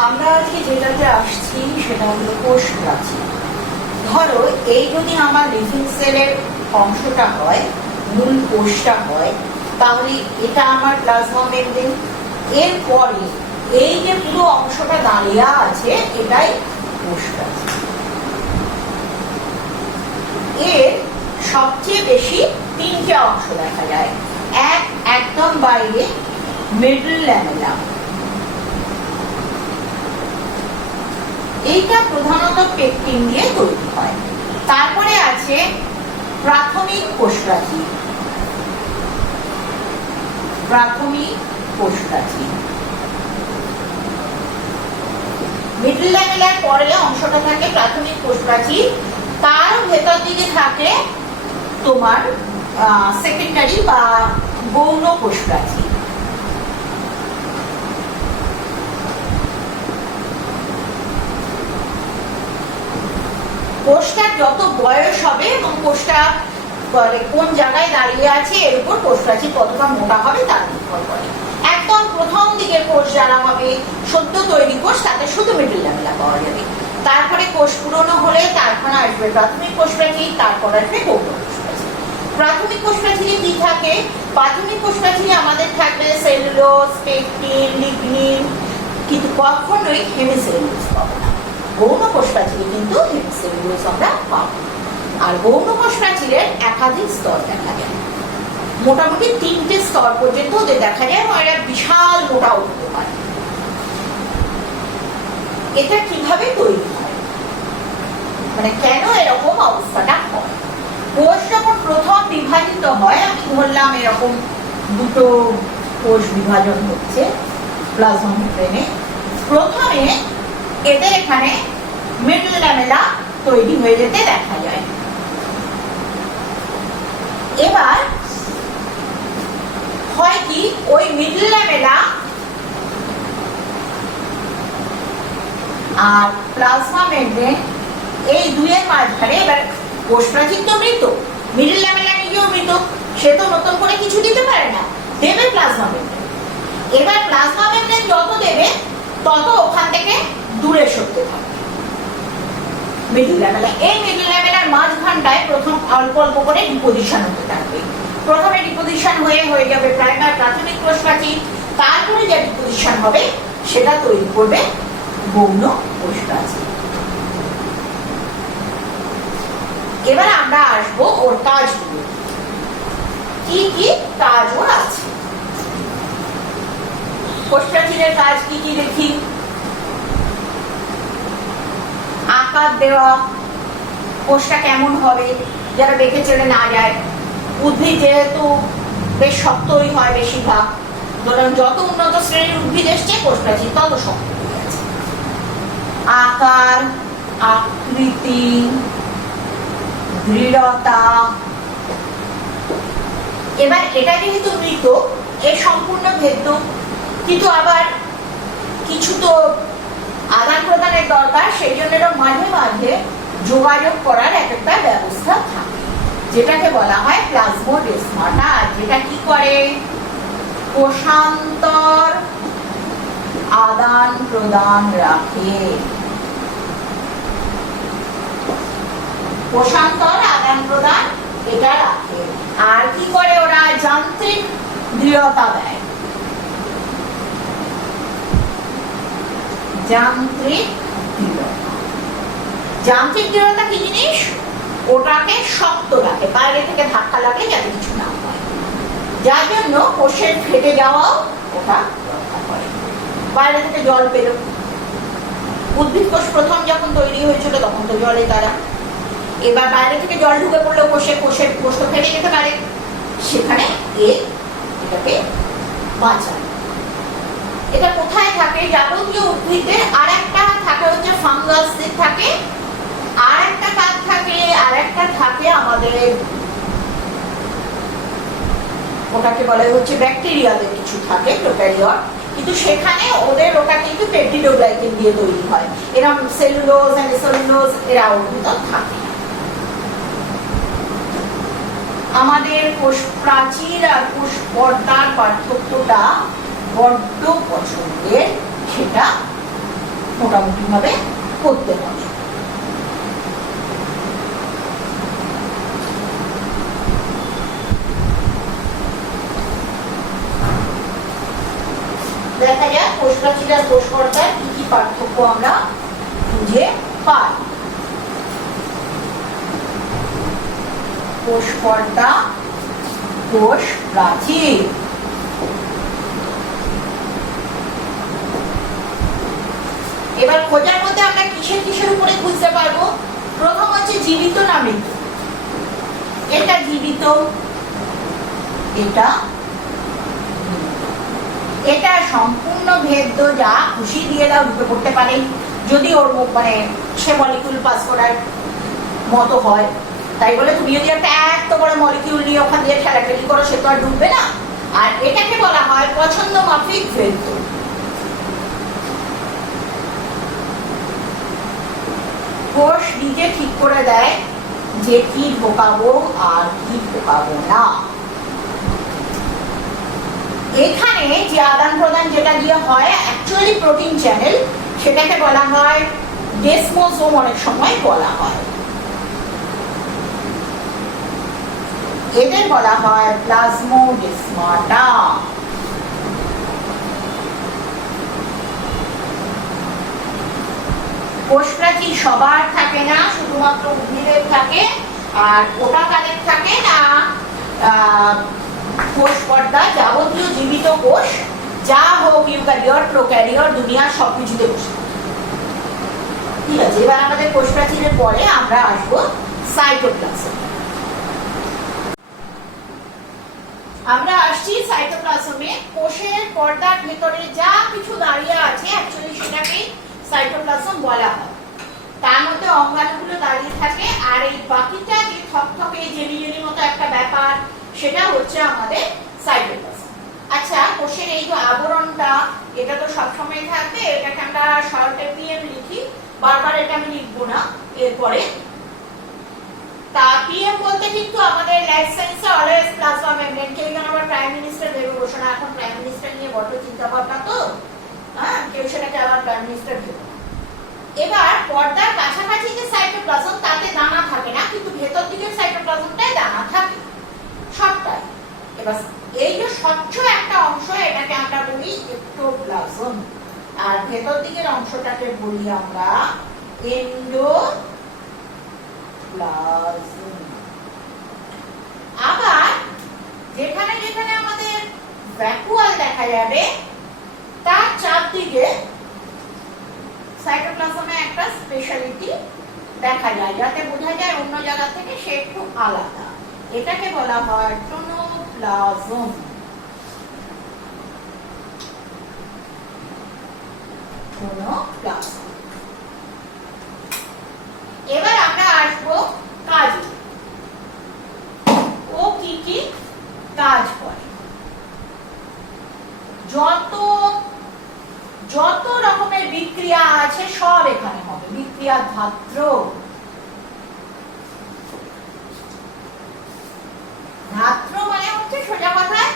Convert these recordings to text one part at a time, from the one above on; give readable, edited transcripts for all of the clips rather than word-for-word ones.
আমরা আজকে যেটাতে আসছি সেটা হলো কোষ প্রাচীর। ধরো এই যদি আমার লিভিং সেলের অংশটা হয়, মূল কোষটা হয়, তাহলে এটা আমার প্লাজমা মেমব্রেন। এরপরে এই যে পুরো অংশটা দাঁড়িয়ে আছে এটাই কোষ প্রাচীর। এর সবচেয়ে বেশি তিনটে অংশ দেখা যায়। একদম বাইরে মিডল ল্যামেলা, এইটা প্রধানত পেকটিন দিয়ে তৈরি হয়। তারপরে আছে প্রাথমিক কোষ প্রাচীর। প্রাথমিক কোষ প্রাচীর মিডল ল্যামেলার পরে অংশটা থাকে প্রাথমিক কোষ প্রাচীর। তার ভেতর দিকে থাকে তোমার সেকেন্ডারি বা গৌণ কোষ প্রাচীর। কোষটার যত বয়স হবে এবং কোষটা কোন জায়গায় দাঁড়িয়ে আছে এর উপর কোষ প্রাচীর কতটা মোটা হবে তার নির্ভর করে। একদম প্রথম দিকের কোষ যারা হবে সদ্য তৈরি কোষ, তাতে শুধু মিডল ল্যামেলা পাওয়া যাবে। তারপরে কোষ পুরনো হলে তারপর আসবে প্রাথমিক কোষ প্রাচীর, তারপর আসবে গৌণ কোষ প্রাচীর। প্রাথমিক কোষ প্রাচীরে কি থাকে? প্রাথমিক কোষ প্রাচীরে আমাদের থাকবে সেলুলোজ, পেকটিন, লিগনিন, কিন্তু কখনোই হেমিসেলুলোজ পাবো না। গৌণ কোষ প্রাচীরে কিন্তু হেমিসেলুলোজ আমরা পাবো। আর গৌণ কোষ প্রাচীরের একাধিক স্তর দেখা যায়, মোটামুটি 3টে স্তর পর্যন্ত ওদের দেখা যায়। এরা বিশাল মোটা হতে পারে। এটা কিভাবে তৈরি হয়, মানে কেন এরকম অবস্থাটা হয়? কোষ যখন প্রথম বিভাজিত হয়, আমি বললাম এরকম দুটো কোষ বিভাজন হচ্ছে প্লাজমা মেমব্রেনে। প্রথমে এদের এখানে মিডল ল্যামেলা তৈরি হয়ে যেতে দেখা যায়। এবার হয় কি, ওই মিডল ল্যামেলা আর প্লাজমা মেমব্রেন এই দুইয়ের মাঝখানে, এবার কোষ প্রাচীর তো মৃত, মিডল ল্যামেলা নিজেও মৃত, সে তো নতুন করে কিছু দিতে পারে না, দেবে প্লাজমা মেমব্রেন। এবার প্লাজমা মেমব্রেন যত দেবে তত ওখান থেকে দূরে সরতে থাকবে মিডল ল্যামেলা। এই মিডল ল্যামেলার মাঝখানটায় প্রথম অল্প অল্প করে ডিপোজিশন হতে থাকবে। প্রথমে ডিপোজিশন হয়ে যাবে প্রাথমিক কোষ প্রাচীর, তারপরে যে ডিপোজিশন হবে সেটা তৈরি করবে গৌণ কোষ প্রাচীর। এবার আমরা আসবো ওর কাজগুলো, কি কি কাজ ওর আছে। কোষ প্রাচীরের কাজ কি কি দেখি। আকার দেওয়া, কোষটা কেমন হবে যারা দেখে চলে না যায়। উদ্ভিদ যেহেতু বেশ শক্তই হয় বেশিরভাগ, ধরুন যত উন্নত শ্রেণীর উদ্ভিদ এসছে কোষ প্রাচীর তত শক্ত হয়ে গেছে। আকার, আকৃতি, দৃঢ়তা। এবার এটা যেহেতু মৃত, এর সম্পূর্ণ ভেদ্য, কিন্তু আবার কিছু তো আদান প্রদানের দরকার, সেই জন্য মাঝে মাঝে যোগাযোগ করার একটা ব্যবস্থা থাকে, যেটাকে বলা হয় প্লাজমোডেসমাটা। যেটা কি করে, কোষান্তর আদান প্রদান রাখে। কোষান্তর আদান প্রদান এটা রাখে। আর কি করে ওরা, যান্ত্রিক দৃঢ়তা দেয়। যান্ত্রিক দৃঢ়তা। যান্ত্রিক দৃঢ়তা কি জিনিস? ওটাকে শক্ত রাখে, বাইরে থেকে ধাক্কা লাগে যাতে কিছু না হয়, যার জন্য কোষের ফেটে যাওয়াও ওটা রক্ষা করে। বাইরে থেকে জল পেল, উদ্ভিদ কোষ প্রথম যখন তৈরি হয়েছিল তখন তো জলে তারা, এবার বাইরে থেকে জল ঢুকে পড়লো কোষের কোষ তো ফেটে যেতে পারে, সেখানে এটাকে বাঁচায়। এটা কোথায় থাকে? যাবতীয় উদ্ভিদে। আর একটা থাকে হচ্ছে ফাঙ্গাসদের থাকে, আর একটা কাজ থাকে, আর একটা থাকে আমাদের ওটাকে বলে হচ্ছে ব্যাকটেরিয়াদের কিছু থাকে, প্রোক্যারিওট, কিন্তু সেখানে ওটা কিন্তু পেপটিডোগ্লাইকেন দিয়ে তৈরি হয়। এরকম সেলুলোজ, হেমিসেলুলোজ এরা ওর ভিতর থাকে। আমাদের কোষ প্রাচীর আর কোষ পর্দার পার্থক্যটা বড্ড পছন্দের, সেটা মোটামুটি ভাবে করতে হবে। দেখা যাক কোষ প্রাচীর আর কোষ পর্দার কি কি পার্থক্য আমরা খুঁজে পাই। কোষ পর্দা, কোষ প্রাচীর। এবার খোঁজার মধ্যে আমরা কিসের কিসের উপরে খুঁজতে পারবো? প্রথম হচ্ছে জীবিত না মৃত। এটা জীবিত, এটা সম্পূর্ণ ভেদ্য, যা খুশি দিয়ে দাও ঢুকে পড়তে পারে, যদি ওর মানে সে মলিকিউল পাস করার মতো হয়। তাই বলে তুমি যদি একটা এত বড় মলিকিউল নিয়ে ওখান দিয়ে ঠেলাঠেলি করো, সে তো আর ঢুকবে না। আর এটাকে বলা হয় পছন্দ মাফিক ভেদ্য। কোষ নিজে ঠিক করে দেয় যে কি ঢোকাবো আর কি ঢোকাবো না। এখানে যে আদান প্রদান যেটা দিয়ে হয় অ্যাকচুয়ালি প্রোটিন চ্যানেল, সেটাকে বলা হয় ডেসমোসোম, অনেক সময় বলা হয়। এদের বলা হয় প্লাজমোডেসমাটা। কোষ প্রাচীর সবার থাকে না, শুধুমাত্র উদ্ভিদের থাকে। আর ওটা কাদের থাকে না, কোষ পর্দা যাবতীয় জীবিত কোষ যা হোক, ইউক্যারিওট প্রোক্যারিওট, দুনিয়ার সবকিছুতে বসে। ঠিক আছে, এবার আমাদের কোষ প্রাচীরের পরে আমরা আসবো সাইটোপ্লাজম। আমরা আসছি সাইটোপ্লাজমে। কোষের পর্দার ভেতরে যা কিছু দাঁড়িয়ে আছে অ্যাকচুয়ালি সেটাকে সাইটোপ্লাজম বলা হয়। তার মধ্যে অঙ্গাণুগুলো দাঁড়িয়ে থাকে, আর এই বাকিটা যে থকথকে জেলি জেলি মতো একটা ব্যাপার, সেটা হচ্ছে আমাদের সাইটোপ্লাজম। আচ্ছা, কোষের এই যে আবরণটা, এটা তো সবসময় থাকবে। এটাকে আমরা শর্টে পিএম লিখি, বারবার এটা আমি লিখবো না এরপরে। তা পিএম বলতে কিন্তু আমাদের লাইফ সায়েন্সে অলওয়েজ প্লাজমা মেমব্রেন। কেউ যেন আবার প্রাইম মিনিস্টার ভেবে বসে না, এখন প্রাইম মিনিস্টার নিয়ে বড় চিন্তা ভাবনা তো, হ্যাঁ, কেউ সেটাকে আবার প্রাইম মিনিস্টার ভেবে। এবার পর্দার কাছাকাছি যে সাইটোপ্লাজম, তাতে দানা থাকে না, কিন্তু ভেতর দিকের সাইটোপ্লাজমটায় দানা থাকে সবটাই। এবার এই যে স্বচ্ছ একটা অংশ, এটাকে আমরা বলি এক্টোপ্লাজম, আর ভেতর দিকের অংশটাকে বলি আমরা এন্ডোপ্লাজম। আবার যেখানে যেখানে আমাদের ভ্যাকুয়াল দেখা যাবে, তার চারদিকে সাইটোপ্লাজমে একটা স্পেশালিটি দেখা যায়, যাতে বোঝা যায় অন্য জায়গা থেকে সে একটু আলাদা। এটাকে বলা হয় টোনোপ্লাজম। টোনোপ্লাজম। এবার আমরা আসবো কাজে। ও কি কি কাজ করে? যত রকমের বিক্রিয়া আছে সব এখানে হবে। বিক্রিয়া ধাত্র, ধাত্র মানে হচ্ছে সোজা কথায়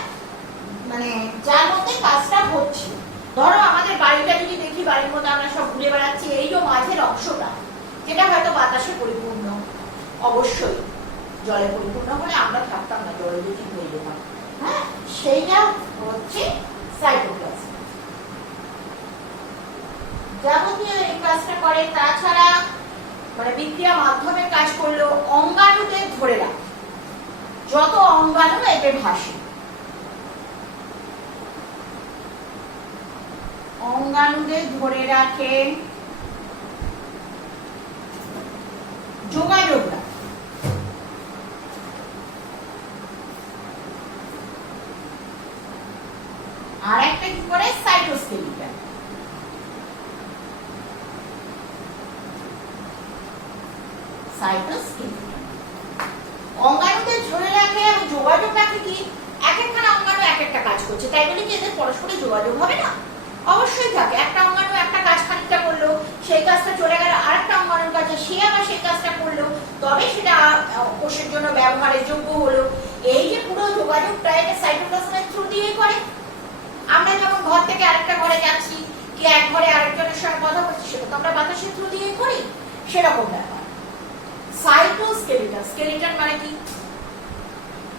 মানে যার মধ্যে কাজটা হচ্ছে। ধরো আমাদের বাড়িটা যদি দেখি, বাড়ির মধ্যে আমরা সব ঘুরে বেড়াচ্ছি, এই যে মাঝের অংশটা, যেটা হয়তো বাতাসে পরিপূর্ণ, অবশ্যই জলে পরিপূর্ণ হলে আমরা থাকতাম না, জলে যদি হয়ে যেতাম, হ্যাঁ, সেইটা হচ্ছে সাইটোপ্লাজম। যাবতীয় এই কাজটা করে। তাছাড়া মানে বিক্রিয়া মাধ্যমে কাজ করলেও অঙ্গাণুদের ধরে রাখে, যত অঙ্গাণু এতে ভাসে, অঙ্গাণুদের ধরে রাখে, যোগাযোগ রাখে। আর একটা কি করে? সাইটোস্কেলিটন। সাইটোস্কেলিটন অঙ্গাণুদের ধরে রাখে এবং যোগাযোগ রাখে। কি এক একখানা অঙ্গাণু এক একটা কাজ করছে, তাই বলে কি এদের পরস্পরের যোগাযোগ হবে না? অবশ্যই থাকে। একটা অঙ্গাণু একটা কাজ খানিকটা করলো, সেই কাজটা চলে গেল আরেকটা অঙ্গাণুর কাছে, সে আবার সেই কাজটা করলো, তবে সেটা কোষের জন্য ব্যবহারের যোগ্য হলো। এই যে পুরো যোগাযোগটা, এটা সাইটোপ্লাজমের থ্রু দিয়েই করে। আমরা যখন ঘর থেকে আরেকটা ঘরে যাচ্ছি, কি এক ঘরে আরেকজনের সঙ্গে কথা বলছি, সেটা তো আমরা বাতাসের থ্রু দিয়ে করি, সেরকম ব্যাপার। সাইটোস্কেলিটন, স্কেলিটন মানে কি?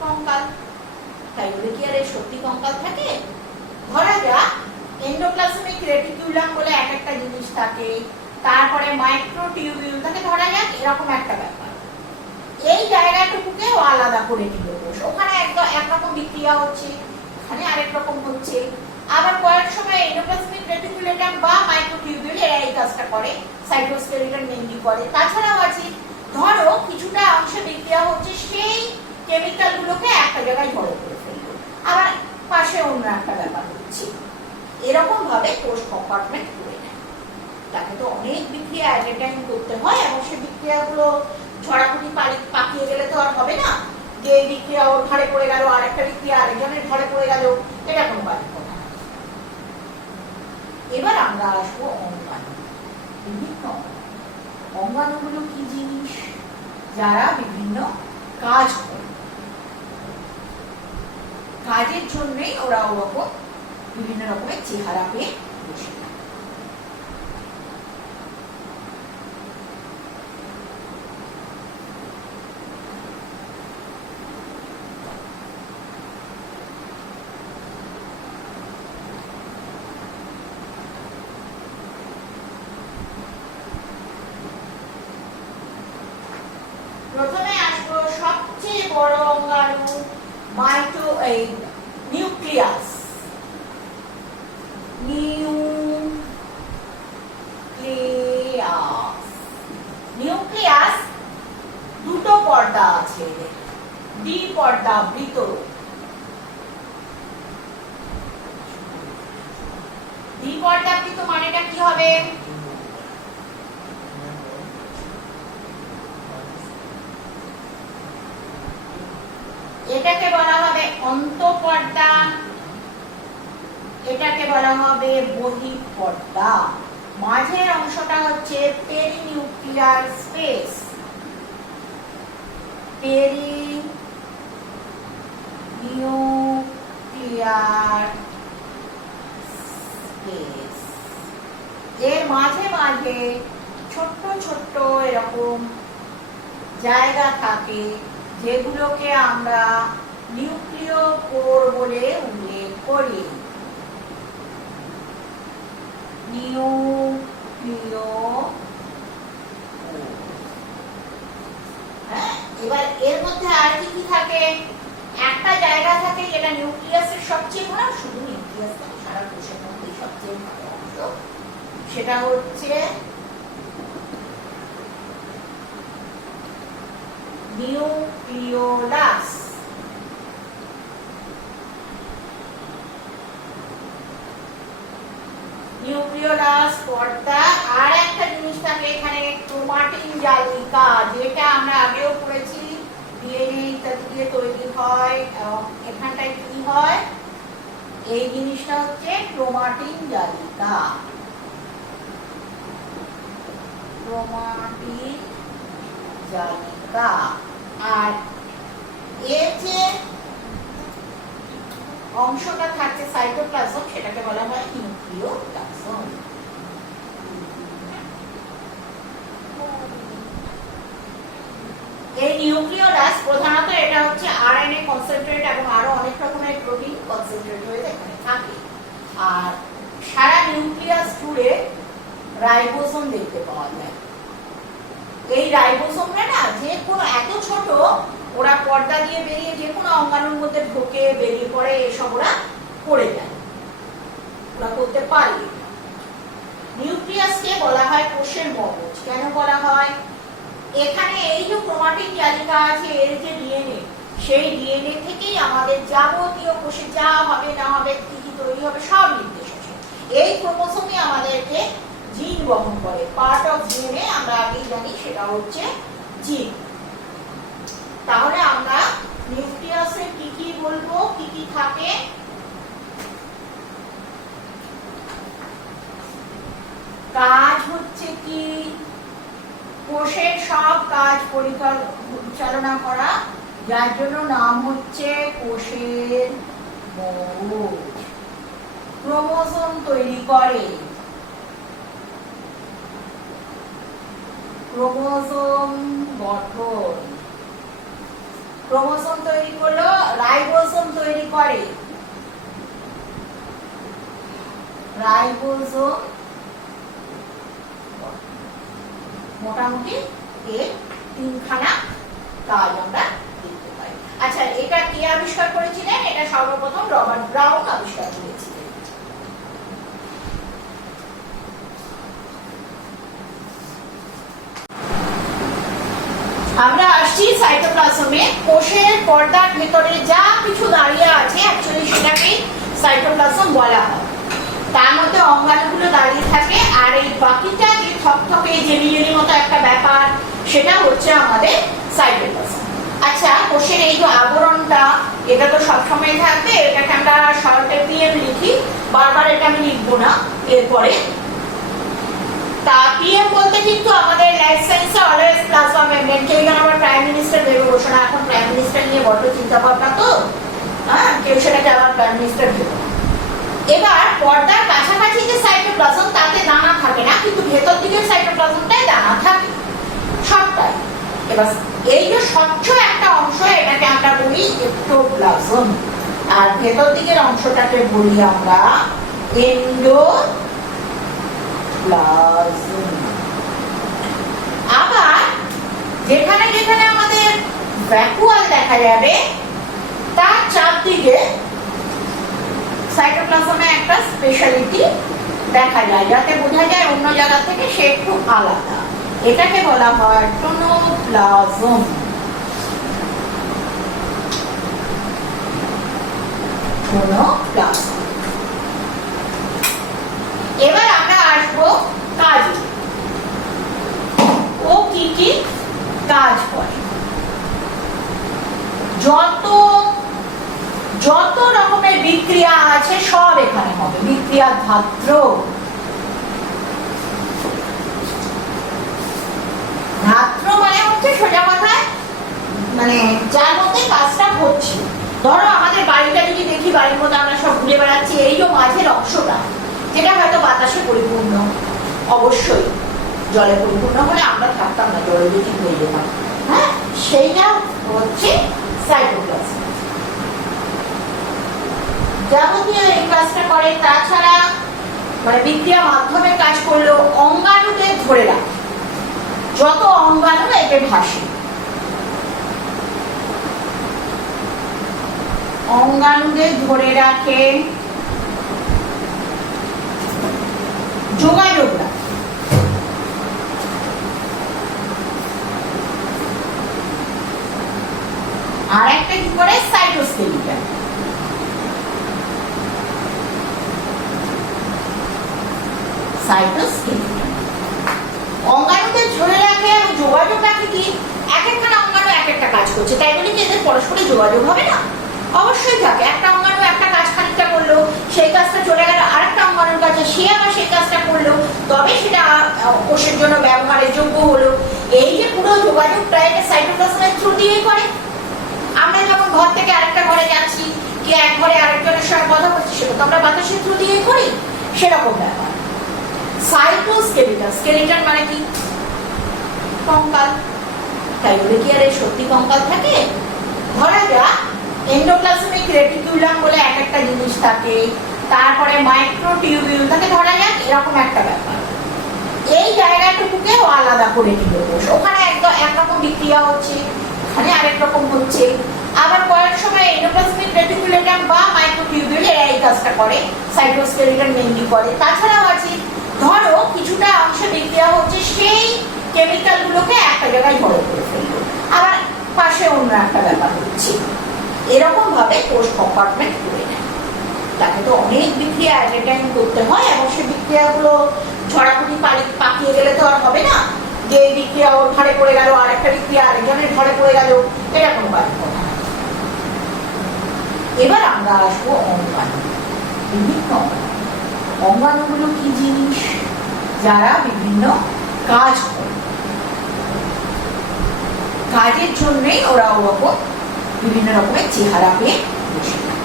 কঙ্কাল। তাই বলে কি আর সত্যি কঙ্কাল থাকে? ধরা যাক এন্ডোপ্লাজমিক রেটিকুলাম বলে এক একটা জিনিস থাকে, তারপরে মাইক্রোটিউবিউল থাকে, ধরা যাক এরকম একটা ব্যাপার। এই জায়গাটুকুকে আলাদা করে দিল কোষ, ওখানে একরকম বিক্রিয়া হচ্ছে, এখানে আরেক রকম হচ্ছে। আবার কয়েক সময় এন্ডোপ্লাজমিক রেটিকুলেটাম বা মাইক্রোটিউবিউল এরা এই কাজটা করে, সাইটোস্কেলিটন মেইনলি করে। তাছাড়াও আছে ধরো কিছুটা অংশে বিক্রিয়া হচ্ছে, সেই কেমিক্যাল গুলোকে একটা জায়গায় জড়ো করে ফেললো, আবার পাশে অন্য একটা ব্যাপার হচ্ছে। এরকম ভাবে কোষ কম্পার্টমেন্ট করে নেয়। তাকে তো অনেক বিক্রিয়া এট এ টাইম করতে হয়, এবং সেই বিক্রিয়াগুলো ঝড়াকুটি পাকিয়ে গেলে তো আর হবে না যে এই বিক্রিয়া ওর ঘাড়ে পড়ে গেল, আর একটা বিক্রিয়া আরেকজনের ঘাড়ে পড়ে গেল, এটা কোনো কথা না। এবার আমরা আসবো অঙ্গাণু। বিভিন্ন অঙ্গাণুগুলো কি জিনিস? যারা বিভিন্ন কাজ করে, কাজের জন্যই ওরা ওরকম বিভিন্ন রকমের চেহারা পেয়ে বসে থাকে। প্রথমে আসবো সবচেয়ে বড় অঙ্গাণু, নিউক্লিয়াস। নিউক্লিয়াস দুটো পর্দা আছে, দ্বিপর্দা বৃত্ত। দ্বিপর্দা বৃত্ত মানেটা কি হবে? এটাকে বলা হবে অন্তঃপর্দা, এটাকে বলা হবে বহিঃপর্দা। মাঝের অংশটা হচ্ছে পেরিনিউক্লিয়ার স্পেস। পেরিনিউক্লিয়ার স্পেস, এর মাঝে মাঝে ছোট্ট ছোট্ট এরকম জায়গা থাকে, যেগুলোকে আমরা নিউক্লিয় কোর বলে উল্লেখ করি। এবার এর মধ্যে আর কি কি থাকে? একটা জায়গা থাকে যেটা নিউক্লিয়াসের সবচেয়ে বড়, শুধু নিউক্লিয়াস না, সারা কোষের মধ্যে সবচেয়ে বড় অংশ, সেটা হচ্ছে নিউক্লিওলাস। নিউক্লিওলাস পর্দা। আর একটা জিনিস থাকে এখানে, ক্রোমাটিন জালিকা, যেটা আমরা আগেও পড়েছি, ডিএনএ ইত্যাদি দিয়ে তৈরি হয়। এখানটায় কি হয়? এই জিনিসটা হচ্ছে ক্রোমাটিন জালিকা। ক্রোমাটিন জালিকা। আর এর যে অংশটা থাকছে সাইটোপ্লাজম, সেটাকে বলা হয় নিউক্লিওপ্লাজম। এই নিউক্লিওলাস প্রধানত এটা হচ্ছে আরএনএ কনসেন্ট্রেট এবং আরো অনেক রকমের প্রোটিন কনসেন্ট্রেট হয়ে এখানে থাকে। আর সারা নিউক্লিয়াস জুড়ে রাইবোসোম দেখতে পাওয়া যায়। এই রাইবোসোমরা না যে কোনো এত ছোট, ওরা পর্দা দিয়ে বেরিয়ে যে কোনো অঙ্গাণুর মধ্যে ঢোকে, বেরিয়ে পড়ে, এসব ওরা করে যায়, ওরা করতে পারে। নিউক্লিয়াসকে বলা হয় কোষের মগজ। কেন বলা হয়? এখানে এই যে ক্রোমাটিন জালিকা আছে, এর যে ডিএনএ, সেই ডিএনএ থেকেই আমাদের যাবতীয় কোষে যা হবে না হবে, কি কি তৈরি হবে, সব নির্দেশ আছে। এই ক্রোমোসোমই আমাদেরকে জিন বহন করে। পার্ট অফ ডিএনএ আমরা আগেই জানি, সেটা হচ্ছে জিন। তাহলে আমরা নিউক্লিয়াসে কি কি বলবো, কি কি থাকে? কাজ হচ্ছে কি? কোষের সব কাজ পরিচালনা করা, যার জন্য নাম হচ্ছে কোষের মগজ। ক্রোমোসোম তৈরি করে, ক্রোমোজোম গঠন। ক্রোমোজোম তৈরি করলো, রাইবোজোম তৈরি করে। রাইবোজোম মোটামুটি এর তিনখানা কাজ আমরা দেখতে পাই। আচ্ছা, এটা কে আবিষ্কার করেছিলেন? এটা সর্বপ্রথম রবার্ট ব্রাউন আবিষ্কার করেছিলেন। আমরা আসছি সাইটোপ্লাজমে। কোষের পর্দার ভেতরে যা কিছু দাঁড়িয়ে আছে অ্যাকচুয়ালি সেটাকেই সাইটোপ্লাজম বলা হয়। তার মধ্যে অঙ্গাণুগুলো দাঁড়িয়ে থাকে, আর এই বাকিটা যে থকথকে জেলি জেলি মতো একটা ব্যাপার, সেটা হচ্ছে আমাদের সাইটোপ্লাজম। আচ্ছা, কোষের এই যে আবরণটা, এটা তো সবসময় থাকবে। এটাকে আমরা শর্টে পিএম লিখি, বারবার এটা আমি লিখবো না এরপরে। তা পিএম বলতে কিন্তু আমাদের লাইফ সায়েন্সে অলওয়েজ প্লাজমা মেমব্রেন। কেউ যেন আবার প্রাইম মিনিস্টার ভেবে বসে না, এখন প্রাইম মিনিস্টার নিয়ে বড্ড চিন্তা ভাবনা তো, হ্যাঁ, কেউ সেটাকে আবার প্রাইম মিনিস্টার ভেবে। এবার পর্দার কাছাকাছি যে সাইটোপ্লাজম, তাতে দানা থাকে না, কিন্তু ভেতর দিকের সাইটোপ্লাজমটাই দানা থাকে সবটাই। এবার এই যে স্বচ্ছ একটা অংশ, এটাকে আমরা বলি এক্টোপ্লাজম, আর ভেতর দিকের অংশটাকে বলি আমরা এন্ডোপ্লাজম। আবার যেখানে যেখানে আমাদের ভ্যাকুয়াল দেখা যাবে, তার চারদিকে সাইটোপ্লাজমে একটা স্পেশালিটি দেখা যায়, যাতে বোঝা যায় অন্য জায়গা থেকে সে একটু আলাদা। এটাকে বলা হয় টোনোপ্লাজম। টোনোপ্লাজম। এবার আমরা আসবো কাজে। ও কি কি কাজ করে? যত রকমের বিক্রিয়া আছে সব এখানে হবে। বিক্রিয়া ধাত্র। ধাত্র মানে হচ্ছে সোজা কথায় মানে যার মধ্যে কাজটা হচ্ছে। ধরো আমাদের বাড়িটা যদি দেখি, বাড়ির মধ্যে আমরা সব ঘুরে বেড়াচ্ছি, এই যে মাঝের অংশটা, যেটা হয়তো বাতাসে পরিপূর্ণ, অবশ্যই জলে পরিপূর্ণ হলে আমরা থাকতাম না, জলে যদি হয়ে যেতাম, হ্যাঁ, সেইটা হচ্ছে সাইটোপ্লাজম। যাবতীয় এই কাজটা করে। তাছাড়া মানে বিক্রিয়া মাধ্যমে কাজ করলো অঙ্গাণুদের ধরে রাখে। যত অঙ্গাণু এতে ভাসে, অঙ্গাণুদের ধরে রাখে, যোগাযোগ রাখে। আর একটা কি করে? সাইটোস্কেলিটন। সাইটোস্কেলিটন অঙ্গাণুদের ধরে রাখে এবং যোগাযোগ রাখে। কি এক একটা অঙ্গাণু এক একটা কাজ করছে, তাই বলে কি এদের পরস্পরে যোগাযোগ হবে না? অবশ্যই থাকে। একটা অঙ্গাণু একটা কাজ খানিকটা করলো, সেই কাজটা চলে গেল আরেকটা অঙ্গাণুর কাছে, সে আবার সেই কাজটা করলো, তবে সেটা কোষের জন্য ব্যবহারের যোগ্য হলো। এই যে পুরো যোগাযোগটা, এটা সাইটোপ্লাজমের থ্রু দিয়েই করে। আমরা যখন ঘর থেকে আরেকটা ঘরে যাচ্ছি, কি এক ঘরে আরেকজনের সঙ্গে কথা বলছি, সেটা তো আমরা বাতাসের থ্রু দিয়েই করি, সেরকম ব্যাপার। সাইটোস্কেলিটন, স্কেলিটন মানে কি? কঙ্কাল। তাই বলে কি আর সত্যি কঙ্কাল থাকে? ধরা যাক এন্ডোপ্লাজমিক রেটিকুলাম বলে এক একটা জিনিস থাকে, তারপরে মাইক্রোটিউবিউল থাকে, ধরা যাক এরকম একটা ব্যাপার। এই জায়গাটুকুকেও আলাদা করে নিল কোষ। ওখানে একরকম বিক্রিয়া হচ্ছে, এখানে আরেক রকম হচ্ছে। আবার কয়েক সময় এন্ডোপ্লাজমিক রেটিকুলেটাম বা মাইক্রোটিউবিউল এরা এই কাজটা করে, সাইটোস্কেলিটন মেইনলি করে। তাছাড়াও আছে, ধরো কিছুটা অংশে বিক্রিয়া হচ্ছে, সেই কেমিক্যাল গুলোকে একটা জায়গায় ধরে করে ফেললো, আবার পাশে অন্য একটা ব্যাপার হচ্ছে। এরকম ভাবে কোষ কম্পার্টমেন্ট করে নেয়। তাকে তো অনেক বিক্রিয়া এট এ টাইম করতে হয়, এবং সেই বিক্রিয়াগুলো ঝড়াঝড়ি পাকিয়ে গেলে তো আর হবে না যে এই বিক্রিয়া ওর ঘরে পড়ে গেল, আর একটা বিক্রিয়া আরেকজনের ঘরে পড়ে গেল, এরকম কথা। এবার আমরা আসবো অঙ্গাণু। বিভিন্ন অঙ্গাণুগুলো কি জিনিস? যারা বিভিন্ন কাজ করে, কাজের জন্যই ওরা ওরকম বিভিন্ন রকমের চেহারা পেয়ে বসে থাকে।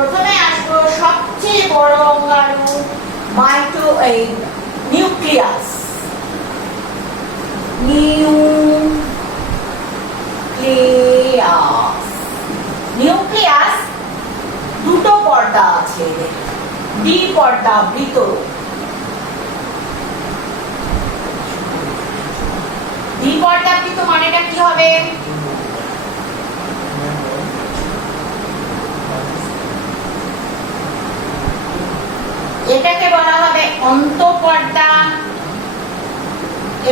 প্রথমে আসবো সবচেয়ে বড় অঙ্গাণু নিউক্লিয়াস। নিউক্লিয়াস দুটো পর্দা আছে, দ্বিপর্দা বৃত্ত। দ্বিপর্দা বৃত্ত মানেটা কি হবে? এটাকে বলা হবে অন্তঃপর্দা,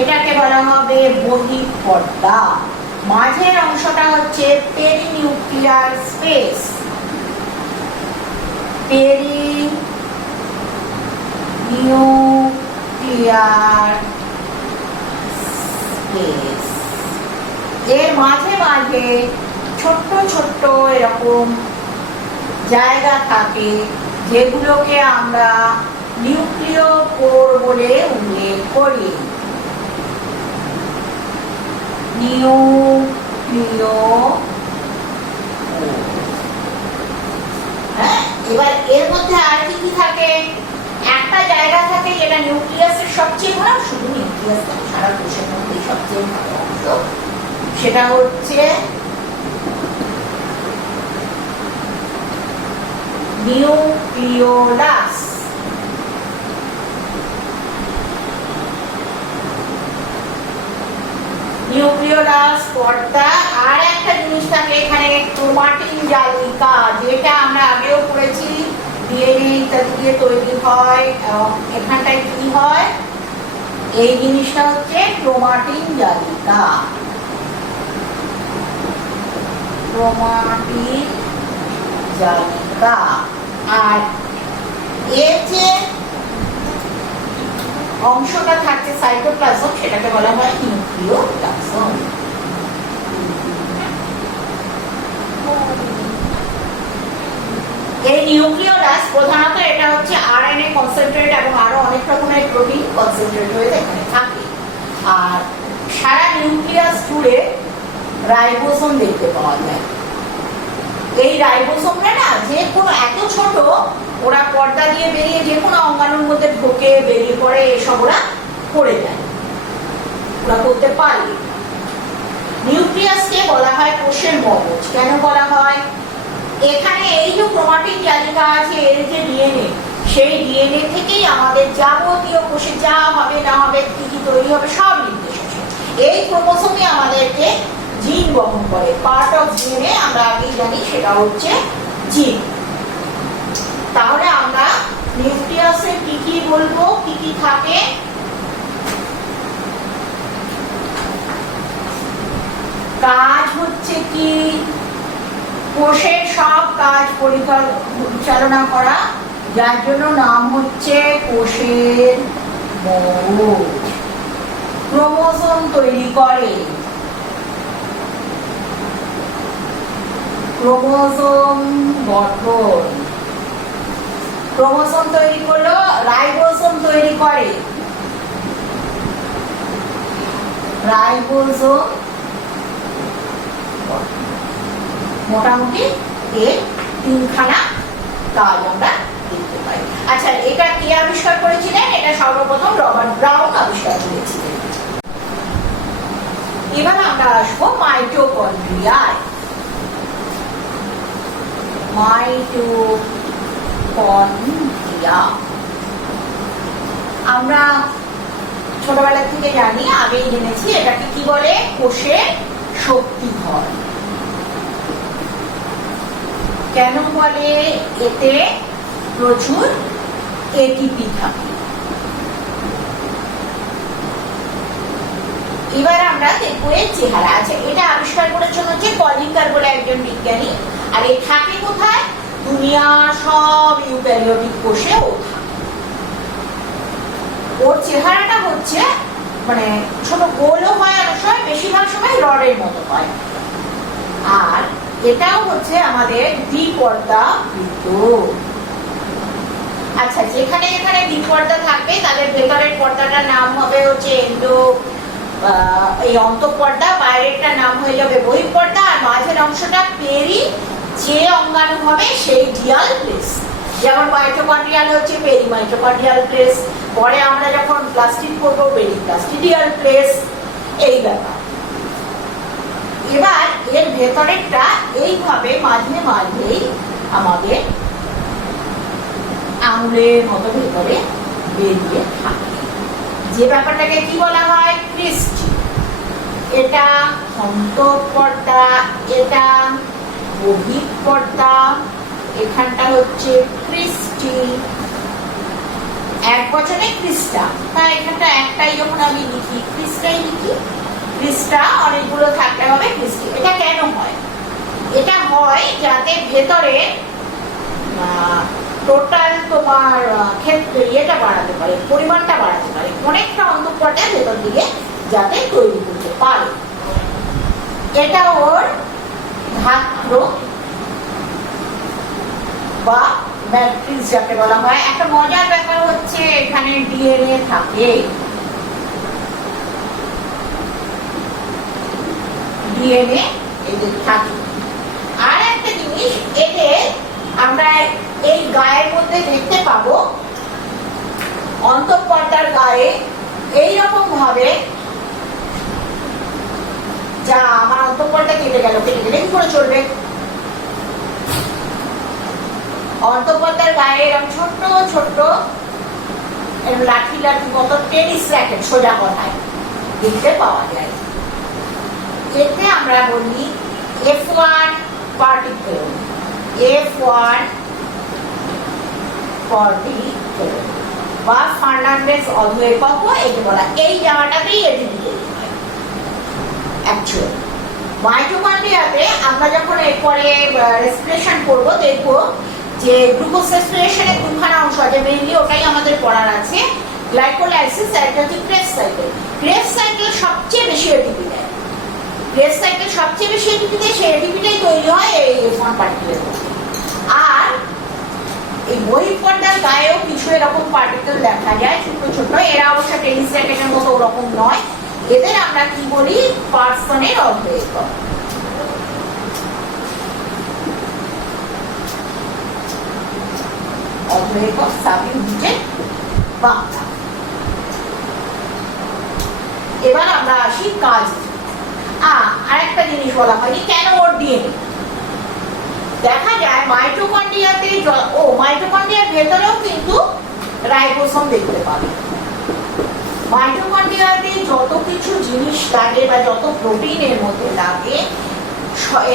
এটাকে বলা হবে বহিঃপর্দা। মাঝের অংশটা হচ্ছে পেরিনিউক্লিয়ার স্পেস। পেরিনিউক্লিয়ার স্পেস, এর মাঝে মাঝে ছোট্ট ছোট্ট এরকম জায়গা থাকে যেগুলোকে আমরা নিউক্লিয় কোর বলে উল্লেখ করি। হ্যাঁ, এবার এর মধ্যে আর কি কি থাকে? একটা জায়গা থাকে যেটা নিউক্লিয়াসের সবচেয়ে ভালো, শুধু নিউক্লিয়াস সারা কোষের মধ্যে সবচেয়ে ভালো অংশ, সেটা হচ্ছে নিউক্লিওলাস। নিউক্লিওলাস পর্দা। আর একটা জিনিস থাকে এখানে ক্রোমাটিন জালিকা, যেটা আমরা আগেও পড়েছি, ডিএনএ ইত্যাদি দিয়ে তৈরি হয়। এখানটায় কি হয়? এই জিনিসটা হচ্ছে ক্রোমাটিন জালিকা। ক্রোমাটিন জালিকা। আর এর যে অংশটা থাকছে সাইটোপ্লাজম, সেটাকে বলা হয় নিউক্লিওপ্লাজম। এই নিউক্লিওলাস প্রধানত এটা হচ্ছে আরএনএ কনসেন্ট্রেট এবং আরো অনেক রকমের প্রোটিন কনসেন্ট্রেট হয়ে এখানে থাকে। আর সারা নিউক্লিয়াস জুড়ে রাইবোসোম দেখতে পাওয়া যায়। এই রাইবোসোমরা না যে কোনো এত ছোট, ওরা পর্দা দিয়ে বেরিয়ে যে কোনো অঙ্গাণুর মধ্যে ঢোকে, বেরিয়ে পড়ে, এসব ওরা করে যায়, ওরা করতে পারে। নিউক্লিয়াসকে বলা হয় কোষের মগজ। কেন বলা হয়? এখানে এই যে ক্রোমাটিন জালিকা আছে, এর যে ডিএনএ, সেই ডিএনএ থেকেই আমাদের যাবতীয় কোষে যা হবে না হবে, কি কি তৈরি হবে, সব নির্দেশ আছে। এই ক্রোমোসোমই আমাদেরকে জিন বহন করে। পার্ট অফ ডিএনএ আমরা আগেই জানি, সেটা হচ্ছে জিন। তাহলে আমরা নিউক্লিয়াসে কি কি বলবো, কি কি থাকে? কাজ হচ্ছে কি? কোষের সব কাজ পরিচালনা করা, যার জন্য নাম হচ্ছে কোষের মগজ। ক্রোমোসোম তৈরি করে, ক্রোমোসোম গঠন। ক্রোমোসোম তৈরি করলো, রাইবোসোম তৈরি করে। রাইবোসোম মোটামুটি এর তিনখানা কাজ আমরা দেখতে পাই। আচ্ছা, এটা কে আবিষ্কার করেছিলেন? এটা সর্বপ্রথম রবার্ট ব্রাউন আবিষ্কার করেছিলেন। এবার আমরা আসবো মাইটোকন্ড্রিয়ায়। মাইটোকন্ড্রিয়া আমরা ছোটবেলা থেকে জানি, আগেই জেনেছি, এটাকে কি বলে? কোষের শক্তি ঘর। কেন বলে? এতে প্রচুর এটিপি থাকে। এবার আমরা দেখবো এর চেহারা। আছে, এটা আবিষ্কার করেছেন হচ্ছে কলিঙ্গার বলে একজন বিজ্ঞানী। আর এ থাকে কোথায়? দুনিয়ার সব ইউক্যারিওটিক কোষে ও থাকে। ওর চেহারাটা হচ্ছে মানে ছোট গোলও হয়, অনেক সময়, বেশিরভাগ সময় রডের মতো হয়। আর এটাও হচ্ছে আমাদের দ্বিপর্দা বৃত্ত। আচ্ছা, যেখানে যেখানে দ্বিপর্দা থাকবে তাদের ভেতরের পর্দাটার নাম হবে হচ্ছে এই অন্তঃপর্দা, বাইরেরটার নাম হয়ে যাবে বহিঃপর্দা, আর মাঝের অংশটা পেরি যে অঙ্গাণু হবে সেই ডিয়াল প্লেস। যেমন মাইটোকন্ড্রিয়াল হচ্ছে পেরিমাইটোকন্ড্রিয়াল প্লেস, পরে আমরা যখন প্লাস্টিড করবো পেরিপ্লাস্টিডিয়াল প্লেস, এই ব্যাপার। এবার এর ভেতরেরটা এইভাবে মাঝে মাঝেই আমাদের আঙুলের মতো ভেতরে বেরিয়ে থাকে, যে ব্যাপারটাকে কি বলা হয়? ক্রিস্টি। এটা অন্তঃপর্দা, এটা বহিঃপর্দা, এখানটা হচ্ছে ক্রিস্টি, এক বচনে ক্রিস্টা। তাই এখানটা একটাই যখন আমি লিখি ক্রিস্টাই লিখি, ক্রিস্টা অনেকগুলো থাকলে হবে ক্রিস্টি। এটা কেন হয়? এটা হয় যাতে ভেতরে টোটাল তোমার ক্ষেত্রে ইয়েটা বাড়াতে পারে, পরিমাণটা বাড়াতে পারে, অনেকটা অন্তঃপর্দা ভেতর দিকে যাতে তৈরি করতে পারে। এটা ওর ধাত্র বা ম্যাট্রিক্স যাকে বলা হয়। একটা মজার ব্যাপার হচ্ছে এখানে ডিএনএ থাকে, ডিএনএ এদের থাকে। আর একটা জিনিস, এদের আমরা এই গায়ের মধ্যে দেখতে পাবো, অন্তঃপর্দার গায়ে এইরকম ভাবে, যা আমার অন্তঃপর্দা কেটে গেল, কেটে গেলে কি করে চলবে? অন্তঃপর্দার গায়ে এরকম ছোট্ট ছোট্ট লাঠি লাঠি মতো টেনিস র্যাকেট, সোজা কথায় দেখতে পাওয়া যায়। এতে আমরা বলি F1 পার্টিকেল, F1 পার্টিকেল বা ফার্নান্ডেজ অদ্বৈপাক একে বলা। এই জায়গাটাতেই এটিপি তৈরি হয় অ্যাকচুয়ালি। মাইটোকন্ড্রিয়াতে আমরা যখন এরপরে রেসপিরেশন করবো দেখবো যে গ্লুকোজ রেসপিরেশনের দুখানা অংশ আছে, মেইনলি ওটাই আমাদের পড়ার আছে, গ্লাইকোলাইসিস আর একটা হচ্ছে ক্রেবস সাইকেল। ক্রেবস সাইকেল সবচেয়ে বেশি এটিপি দেয়, ক্রেবস সাইকেল সবচেয়ে বেশি এটিপি দেয়, সেই এটিপিটাই তৈরি হয় এই F1 পার্টিকেলের মধ্যে। আর এই বহিঃপর্দার গায়েও কিছু এরকম পার্টিকেল দেখা যায় ছোট ছোট, এরা অবশ্য টেনিস র্যাকেটের মতো ওরকম নয়, এদের আমরা কি বলি? পার্সনের অদ্বৈপাক। অদ্বৈপাক সাবইউনিটেড বাংলা। এবার আমরা আসি কাজ। আরেকটা জিনিস বলা হয়নি, কেন ওর ডিএনএ? দেখা যায় মাইটোকন্ড্রিয়াতে, মাইটোকন্ড্রিয়ার ভেতরেও কিন্তু রাইবোসোম দেখতে পাবে। মাইটোকন্ড্রিয়াতে যত কিছু জিনিস লাগে বা যত প্রোটিন এর মধ্যে লাগে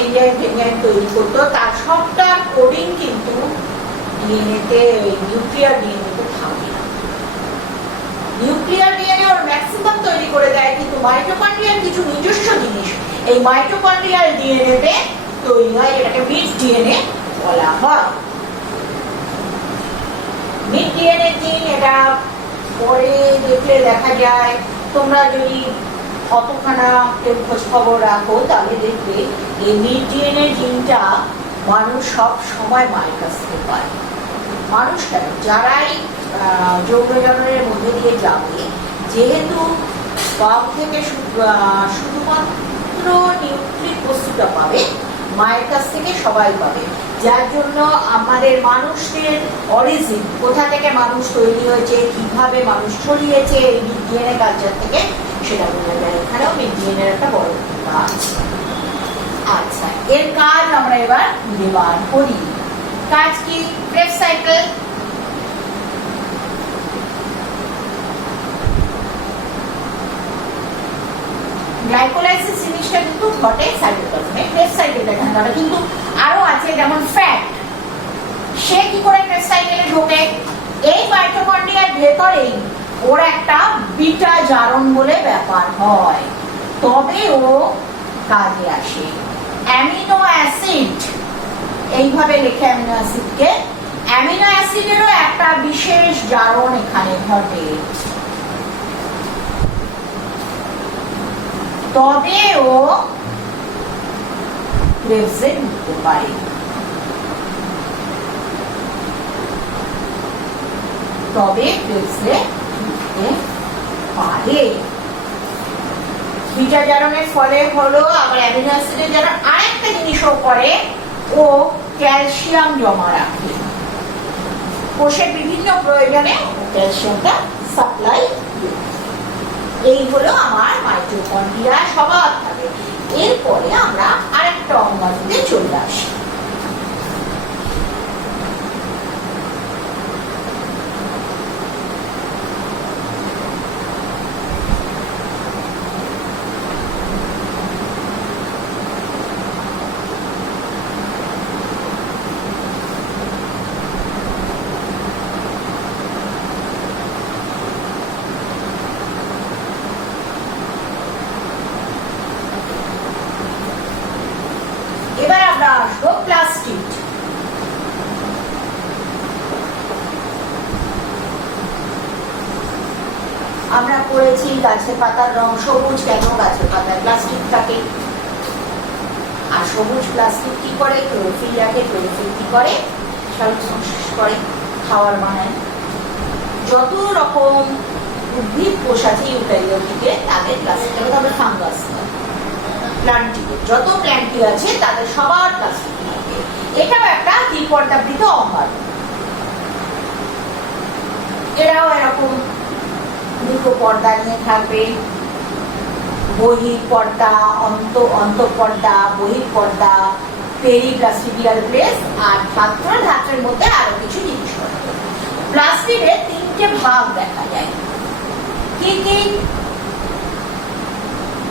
এনজাইম তৈরি করতে, তার সবটা কোডিং কিন্তু ডিএনএতে, নিউক্লিয়ার ডিএনএতে থাকে না। নিউক্লিয়ার ডিএনএ ওর ম্যাক্সিমাম তৈরি করে দেয়, কিন্তু মাইটোকন্ড্রিয়ার কিছু নিজস্ব জিনিস এই মাইটোকন্ড্রিয়াল ডিএনএতে তৈরি হয়, এটাকে মিড ডিএনএ বলা হয়। মিড ডিএনএ জিন, এটা পরে দেখলে দেখা যায়, তোমরা যদি অতখানা খোঁজ খবর রাখো তাহলে দেখবে এই মিড ডিএনএ জিনটা মানুষ সব সময় মায়ের কাছ থেকে পায়। মানুষ কেন, যারাই যৌনজনের মধ্যে দিয়ে যাবে, যেহেতু বাম থেকে শুধুমাত্র নিউক্লিক বস্তুটা পাবে, মায়ের কাছ থেকে সবাই পাবে। যার জন্য আমাদের মানুষদের অরিজিন, কোথা থেকে মানুষ তৈরি হয়েছে, কিভাবে মানুষ ছড়িয়েছে, এই ডিএনএ কালচার থেকে সেটা বোঝা যায়। এখানেও ডিএনএর একটা বড় ভূমিকা আছে। আচ্ছা, এর কাজ আমরা এবার খুঁজে বার করি। কাজ কি? ক্রেবস সাইকেল, গ্লাইকোলাইসিস জিনিসটা কিন্তু ঘটে সাইটোপ্লাজমে, ক্রেবস সাইকেলটা এখানে ঘটে। কিন্তু আরো আছে, যেমন ফ্যাট, সে কি করে ক্রেবস সাইকেলে ঢোকে? এই মাইটোকন্ড্রিয়ার ভেতরেই ওর একটা বিটা জারণ বলে ব্যাপার হয়, তবে ও কাজে আসে। অ্যামিনো অ্যাসিড, এইভাবে লেখে অ্যামিনো অ্যাসিডকে, অ্যামিনো অ্যাসিডেরও একটা বিশেষ জারণ এখানে ঘটে, তবে ও ক্রেবসে ঢুকতে পারে। তবে ক্রেবসে ঢুকতে পারে। বিটা জারণের ফলে হলো আবার অ্যামিনো অ্যাসিডের জারণ। আরেকটা জিনিসও করে, ও ক্যালসিয়াম জমা রাখে। কোষের বিভিন্ন প্রয়োজনে ক্যালসিয়ামটা সাপ্লাই। এই হলো আমার মাইটোকন্ড্রিয়া স্বভাবভাবে। এরপরে আমরা আরেকটা অঙ্গাণুতে চলে আসি। এবার আমরা আসবো প্লাস্টিড। আমরা পড়েছি গাছের পাতার রং সবুজ, কেন? গাছের পাতায় প্লাস্টিক থাকে। আর সবুজ প্লাস্টিক কি করে? ক্লোরোফিল রাখে। ক্লোরোফিল কি করে? সালোক সংশ্লেষ করে, খাবার বানায়। যত রকম উদ্ভিদ কোষ আছে ইউক্যারিওটিকে, তাদের প্লাস্টিক হবে ফাঙ্গাস। প্ল্যান্টিকে যত প্ল্যান্টি আছে তাদের সবার প্লাস্টিক থাকে। এটাও একটা দ্বিপর্দাবৃত অঙ্গাণু। এরাও এরকম দুটো পর্দা নিয়ে থাকবে, বহিঃপর্দা, অন্তঃপর্দা, বহিঃপর্দা, পেরিপ্লাস্টিডিয়াল প্লেস, আর ধাত্রের মধ্যে আরো কিছু জিনিস থাকে। প্লাস্টিডের তিনটে ভাগ দেখা যায়। কি কি?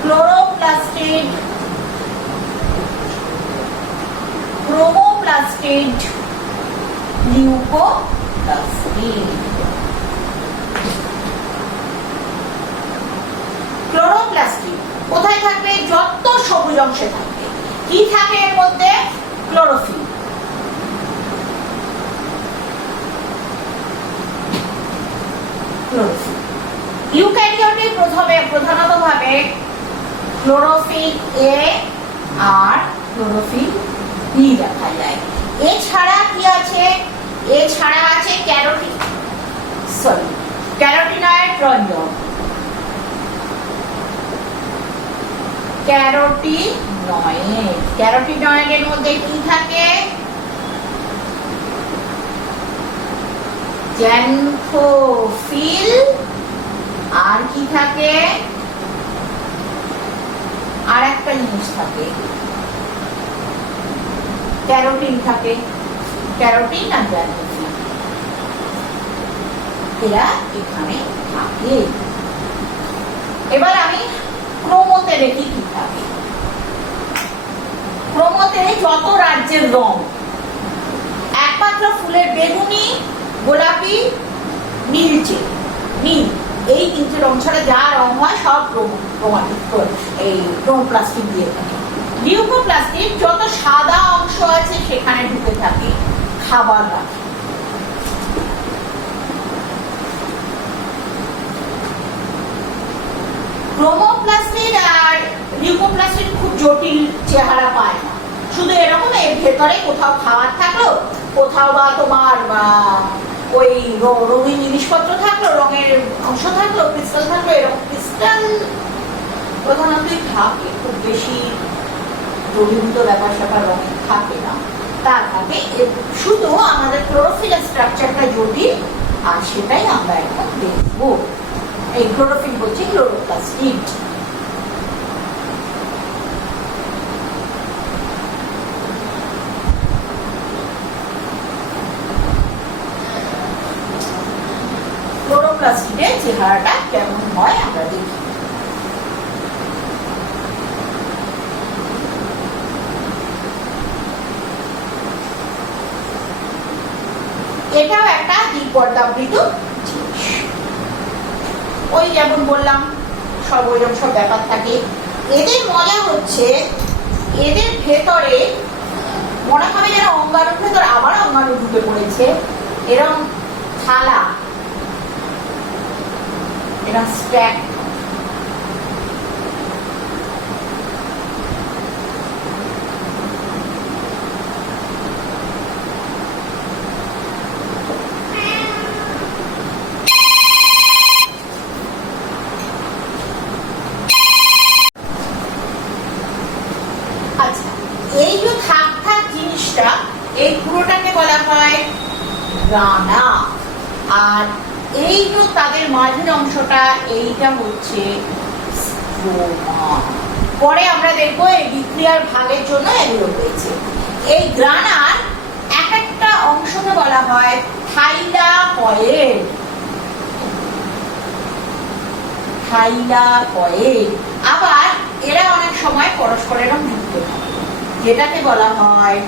Chloroplastid, ক্রোমোপ্লাস্টিড, leucoplastid. ক্লোরোপ্লাস্টিড কোথায় থাকবে? যত সবুজ অংশে থাকবে। কি থাকে এর মধ্যে? ক্লোরোফিল। ক্লোরোফিল। ইউক্যারিওটে প্রধানত ভাবে ক্লোরোফিল এ আর ক্লোরোফিল বি দেখা যায়। এছাড়া কি আছে? এছাড়া আছে ক্যারোটিনয়েড রঞ্জক। ক্যারোটিনয়েডের মধ্যে কি থাকে? জ্যান্থোফিল। আর কি থাকে? আর একটা জিনিস থাকে, ক্যারোটিন থাকে। ক্যারোটিন আর জ্যান্থোফিল এরা এখানে থাকে। এবার আমি ক্রোমোতে দেখি কি থাকে। ক্রোমোতে যত রাজ্যের রং, একমাত্র ফুলের বেগুনি, গোলাপি, নীলচে, নীল, এই তিনটে রং ছাড়া যা রং হয় সব এই ক্রোমোপ্লাস্টিক দিয়ে থাকে। লিউকোপ্লাস্টিক যত সাদা অংশ আছে সেখানে ঢুকে থাকে, খাবার রাখে। ক্রোমোপ্লাস্টিড আর লিউকোপ্লাস্টিড খুব জটিল চেহারা পায় না। শুধু এরকম এর ভেতরে কোথাও খাবার থাকলো, কোথাও বা তোমার ওই রঙিন জিনিসপত্র থাকলো, রঙের অংশ থাকলো, ক্রিস্টাল থাকলো। এরকম ক্রিস্টাল প্রধানতই থাকে, খুব বেশি দ্রবীভূত ব্যাপার স্যাপার রঙের থাকে না। তা থাকে শুধু আমাদের ক্লোরোফিলের স্ট্রাকচারটা জটিল, আর সেটাই আমরা এখন দেখবো। এই ক্লোরোফিল বলছি ক্লোরোপ্লাস্টিড। ক্লোরোপ্লাস্টিডের চেহারাটা কেমন হয় আমরা দেখি। এটাও একটা দ্বিপর্দাবৃত জিনিস। ওই যেমন বললাম সব ওইরকম সব ব্যাপার থাকে। এদের মজা হচ্ছে এদের ভেতরে মনে হবে যেন অঙ্গাণুর ভেতর আবার অঙ্গাণু ঢুকে পড়েছে। এরকম থালা, এরকম স্ট্যাক। পুরোটাকে বলা হয় গ্রানা। আর এই যে তাদের মাঝের অংশটা, এইটা হচ্ছে স্ট্রোমা। পরে আমরা দেখবো এই বিক্রিয়ার ভাগের জন্য এগুলো রয়েছে। এই গ্রানার এক একটা অংশকে বলা হয় থাইলাকয়েড। থাইলাকয়েড। আবার এরা অনেক সময় পরস্পরের যুক্ত থাকে, যেটাকে বলা হয়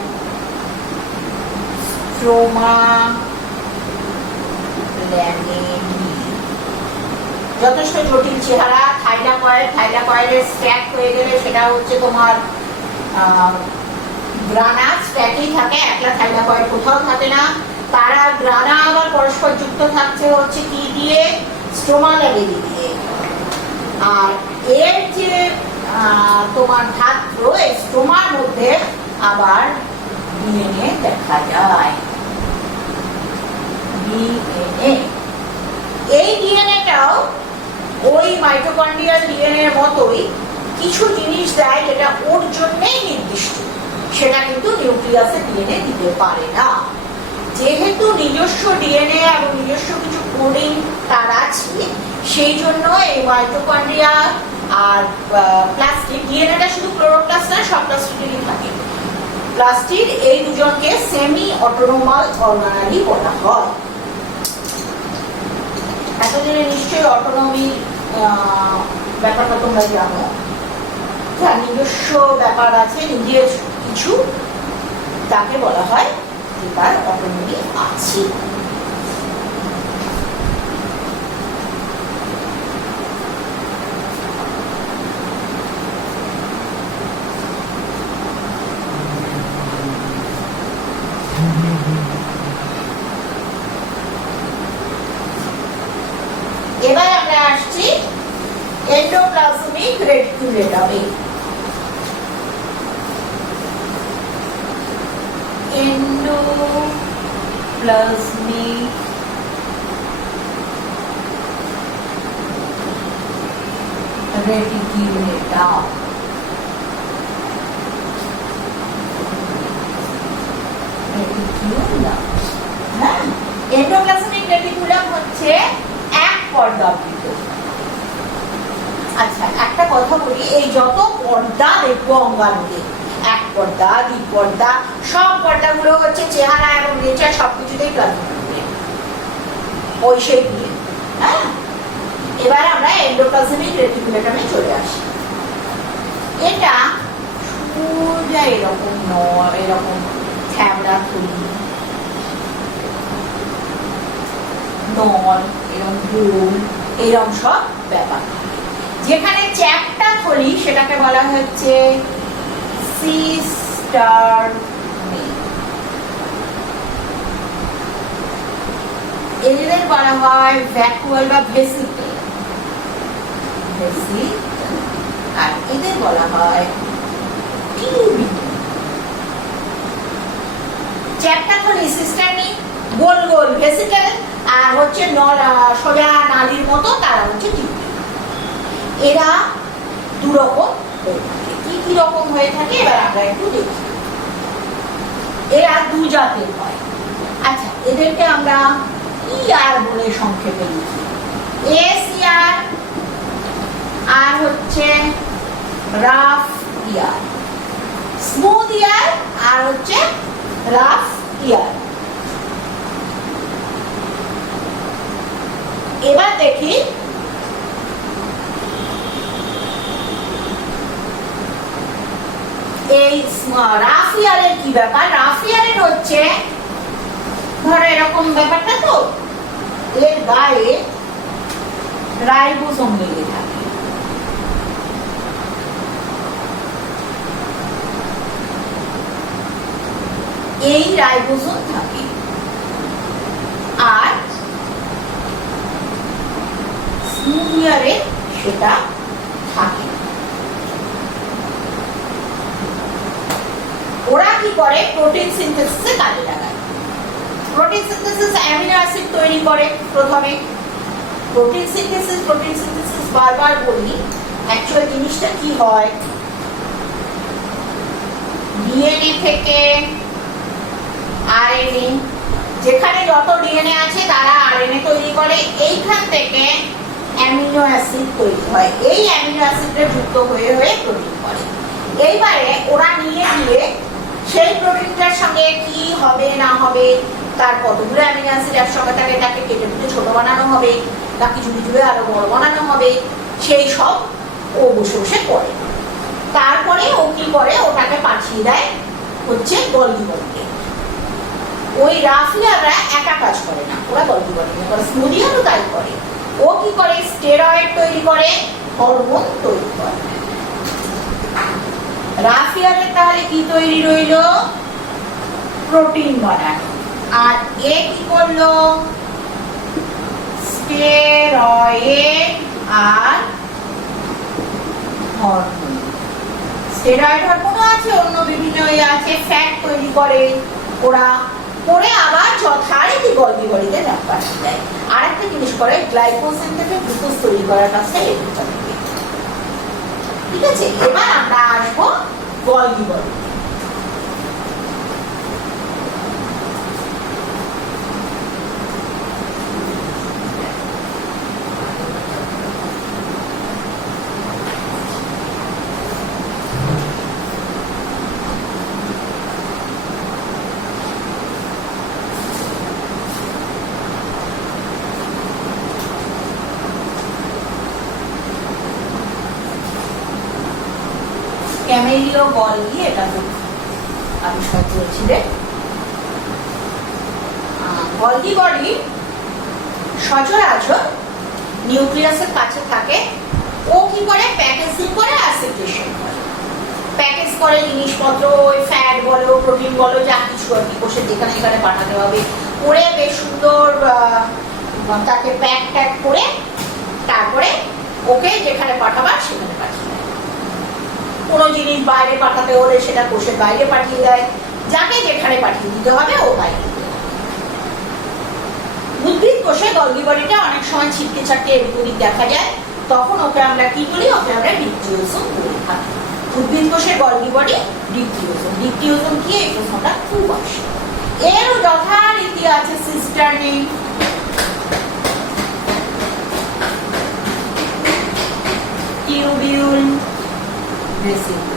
স্ট্রোমা ল্যামেলি। যথেষ্ট জটিল চেহারা। থাইলাকয়েডের স্ট্যাক হয়ে গেলে সেটা হচ্ছে তোমার গ্রানা। স্ট্যাকেই থাকে, একলা থাইলাকয়েড কোথাও থাকে না। তারা গ্রানা আবার পরস্পর যুক্ত থাকছে হচ্ছে কি দিয়ে? স্ট্রোমা ল্যামেলি দিয়ে। আর এর যে তোমার ধাত্র, এই স্ট্রোমার মধ্যে আবার ডিএনএ দেখা যায়। ডিএনএ, এই ডিএনএটাও ওই মাইটোকন্ড্রিয়াল ডিএনএ এর মতোই কিছু জিনিস দেয় যেটা ওর জন্যই নির্দিষ্ট, সেটা কিন্তু নিউক্লিয়াসে ডিএনএ দিতে পারে না। যেহেতু নিজস্ব ডিএনএ এবং নিজস্ব কিছু কোডিং তার আছে, সেই জন্য এই মাইটোকন্ড্রিয়া আর প্লাস্টিড, ডিএনএটা শুধু ক্লোরোপ্লাস্ট না, সব প্লাস্টিডেরই থাকে। প্লাস্টিড এই দুজনকে সেমি অটোনোমাল অর্গানালি বলা হয়। এতদিনে নিশ্চয়ই অটোনমি ব্যাপারটা তোমরা জানো, যার নিজস্ব ব্যাপার আছে, নিজের কিছু, তাকে বলা হয় যে তার অটোনমি আছে। এবার আমরা আসছি এন্ডোপ্লাজমিক রেটিকুলেটামে। এন্ডোপ্লাজমিক রেটিকুলেটাম। হ্যাঁ, এন্ডোপ্লাজমিক রেটিকুলাম হচ্ছে এক পর্দাবৃত। আচ্ছা, একটা কথা বলি, এই যত পর্দা দেখবো অঙ্গাণুতে, এক পর্দা, দ্বি পর্দা, সব পর্দাগুলো হচ্ছে চেহারা এবং নেচার সবকিছুতেই প্লাজমিক, ওই সেই দিয়ে। হ্যাঁ, এবার আমরা এন্ডোপ্লাজমিক রেটিকুলেটামে চলে আসি। এটা সোজা এরকম নয়, এরকম ছ্যাবড়া থলি, নল, এরকম গোল, এরকম সব ব্যাপার। যেখানে চ্যাপ্টা থলি সেটাকে বলা হচ্ছে সিস্টার্নি। এদের বলা হয় ভ্যাকুয়াল বা ভেসিকল, আর এদের বলা হয় টিউবিকুল। চ্যাপ্টা থলি, সিস্টার্নি গোল গোল, ভেসিকল আর হচ্ছে সোজা নালীর মতো, তারা হচ্ছে টিউবিকুল। এরা দুরকম হয়ে থাকে। কি কি রকম হয়ে থাকে এবার আমরা একটু দেখি। এরা দু জাতের হয়। আচ্ছা, এদেরকে আমরা ইআর বলে সংক্ষেপে লিখি। এসইআর আর হচ্ছে রাফ ইয়ার, স্মুথ ইয়ার আর হচ্ছে রাফ ইয়ার। এবার দেখি এই রাফ ইয়ারের কি ব্যাপার। রাফ ইয়ারের হচ্ছে ধরো এরকম ব্যাপারটা, তো এর গায়ে রাইবোসোম লেগে থাকে। এই রাইবোসোম থাকে, আর স্মুথ ইয়ারে সেটা থাকে। ওরা কি করে? প্রোটিন সিনথেসিসে কাজে লাগায়। প্রোটিন সিনথেসিস অ্যামিনো অ্যাসিড তৈরি করে প্রথমে। প্রোটিন সিনথেসিস বারবার বলি, অ্যাকচুয়াল জিনিসটা কি হয়, ডিএনএ থেকে আরএনএ, যেখানে যত ডিএনএ আছে তারা আরএনএ তৈরি করে, এইখান থেকে অ্যামিনো অ্যাসিড তৈরি হয়, এই অ্যামিনো অ্যাসিডে যুক্ত হয়ে হয়ে প্রোটিন করে। এইবারে ওরা নিয়ে গিয়ে সেই প্রোটিনটার সঙ্গে কি হবে না হবে, তার কতগুলো অ্যামিনো অ্যাসিড একসঙ্গে থাকে, তাকে কেটে কেটে ছোট বানানো হবে, না কিছু কিছু আরো বড় বানানো হবে, সেই সব ও বসে বসে করে। তারপরে ও কি করে, ওটাকে পাঠিয়ে দেয় হচ্ছে গলগি বডিতে। ওই রাফলিয়াররা একা কাজ করে না, ওরা গলগি বডি করে, স্মুদিয়ারও তাই করে। ও কি করে, স্টেরয়েড তৈরি করে, হরমোন তৈরি করে। রাফিয়ারের তাহলে কি তৈরি রইল, প্রোটিন বানানো। আর এ কি করলো, স্টেরয়েড আর হরমোন। স্টেরয়েড হরমোনও আছে, অন্য বিভিন্ন আছে, ফ্যাট তৈরি করে ওরা, করে আবার যথারীতি গলগি বডিতে পাঠিয়ে দেয়। আর একটা জিনিস করে, গ্লাইকোজেন থেকে গ্লুকোজ তৈরি করার কাজটা এগুলো থাকে। ঠিক আছে, এবার আমরা আসবো গলগি বডি। ক্যামেলিও গলগি এটা খুব আবিষ্কার করেছিলেন। গলগি বডি সচরাচর নিউক্লিয়াসের কাছে থাকে। ও কি করে, প্যাকেজিং করে আর সিক্রেশন করে। প্যাকেজ করে জিনিসপত্র, ওই ফ্যাট বলো, প্রোটিন বলো, যা কিছু আর কি কোষে যেখানে এখানে পাঠাতে হবে, করে বেশ সুন্দর তাকে প্যাক ট্যাক করে তারপরে ওকে যেখানে পাঠাবার সেখানে পাঠিয়ে দেয়। কোনো জিনিস বাইরে পাঠাতে হলে সেটা কোষের বাইরে পাঠিয়ে দেয়, যাকে যেখানে পাঠিয়ে দিতে হবে ও বাইরে। উদ্ভিদ কোষে গলগি বডিটা অনেক সময় ছিটকে ছাটকে এদিক দেখা যায়, তখন ওকে আমরা কি বলি, ওকে আমরা ডিপটিওজোম বলে থাকি। উদ্ভিদ কোষের গলগি বডি ডিপটিওজোম। ডিপটিওজোম কি, এই প্রশ্নটা খুব আসে। এরও যথারীতি আছে সিস্টার্নিং, টিউবিউল, ভেসিকল।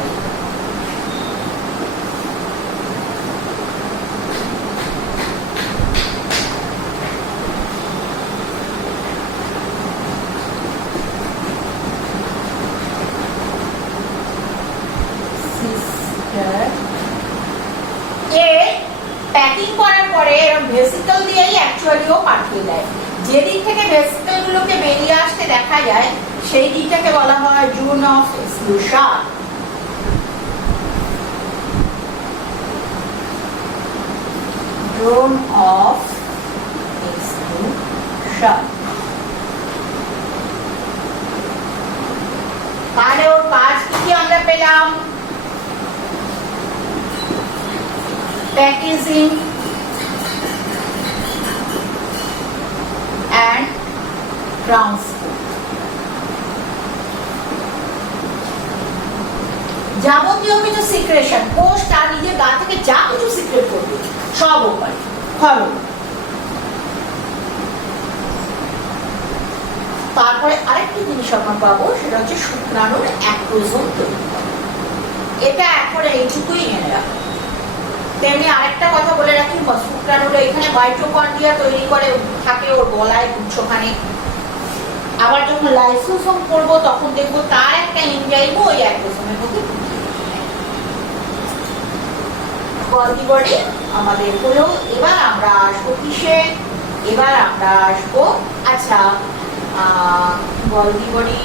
প্যাকিং করার পরে ভেসিকল দিয়েই অ্যাকচুয়ালি ও পাঠিয়ে দেয়। যে দিক থেকে ভেসিকল গুলোকে বেরিয়ে আসতে দেখা যায় সেই দিকটাকে বলা হয় zone of exclusion. Zone of exclusion. তাহলে ওর কাজ কি আমরা পেলাম, packaging and transport। যাবতীয় কিছু সিক্রেশন, কোষ তার নিজের গা থেকে যা কিছু সিক্রেট করবে সব করে হলো। তারপরে আরেকটি জিনিস আমরা পাবো, সেটা হচ্ছে শুক্রাণুর অ্যাক্রোজোম তৈরি করে। এটা এখন এইটুকুই এনে রাখো। তেমনি আরেকটা কথা বলে রাখি, শুক্রাণুটা এখানে মাইটোকন্ড্রিয়া তৈরি করে থাকে ওর গলায় গুচ্ছখানে। আবার যখন লাইসোসোম করবো তখন দেখবো তার একটা এনজাইমও ওই অ্যাক্রোজোমের মধ্যে। গলগি বডি আমাদের হলো। এবার আমরা আসবো কিসে, এবার আমরা আসবো, আচ্ছা গলগি বডি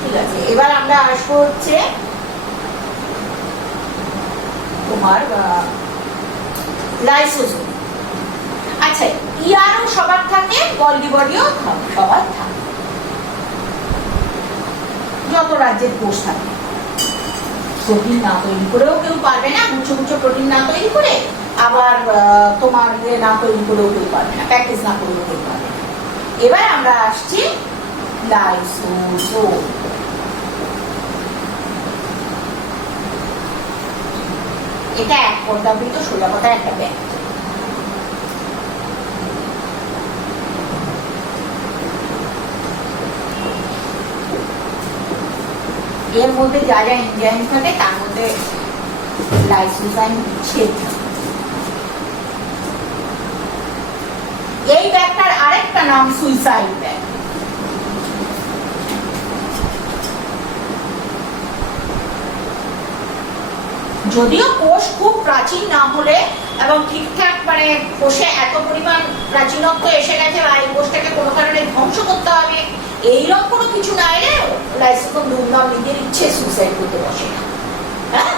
ঠিক আছে, এবার আমরা আসবো হচ্ছে তোমার লাইসোসোম। আচ্ছা, ইয়ারও সবার থাকে, গলগি বডিও সবার থাকে, যত রাজ্যের কোষ থাকে। প্রোটিন না তৈরি করেও কেউ পারবে না, গুচ্ছ গুচ্ছ প্রোটিন না তৈরি করে, আবার তোমার না তৈরি করেও কেউ পারবে না, প্যাকেজ না করেও কেউ পারবে না। এবার আমরা আসছি লাইসোসোম। এটা এক পর্দাবৃত সোজা কথা একটা ব্যাগ। এর মধ্যে যা যা এনজাইম থাকে তার মধ্যে লাইসোজাইম ছেদ থাকে। এই ব্যাগটার আরেকটা নাম সুইসাইড ব্যাগ। যদিও কোষ খুব প্রাচীন না হলে এবং ঠিকঠাক মানে কোষে এত পরিমাণ প্রাচীনত্ব এসে গেছে বা এই কোষটাকে কোনো কারণে ধ্বংস করতে হবে এইরকম কোনো কিছু না এলে লাইসোসোম দুর্নাম নিজের ইচ্ছে সুইসাইড করতে বসে না। হ্যাঁ,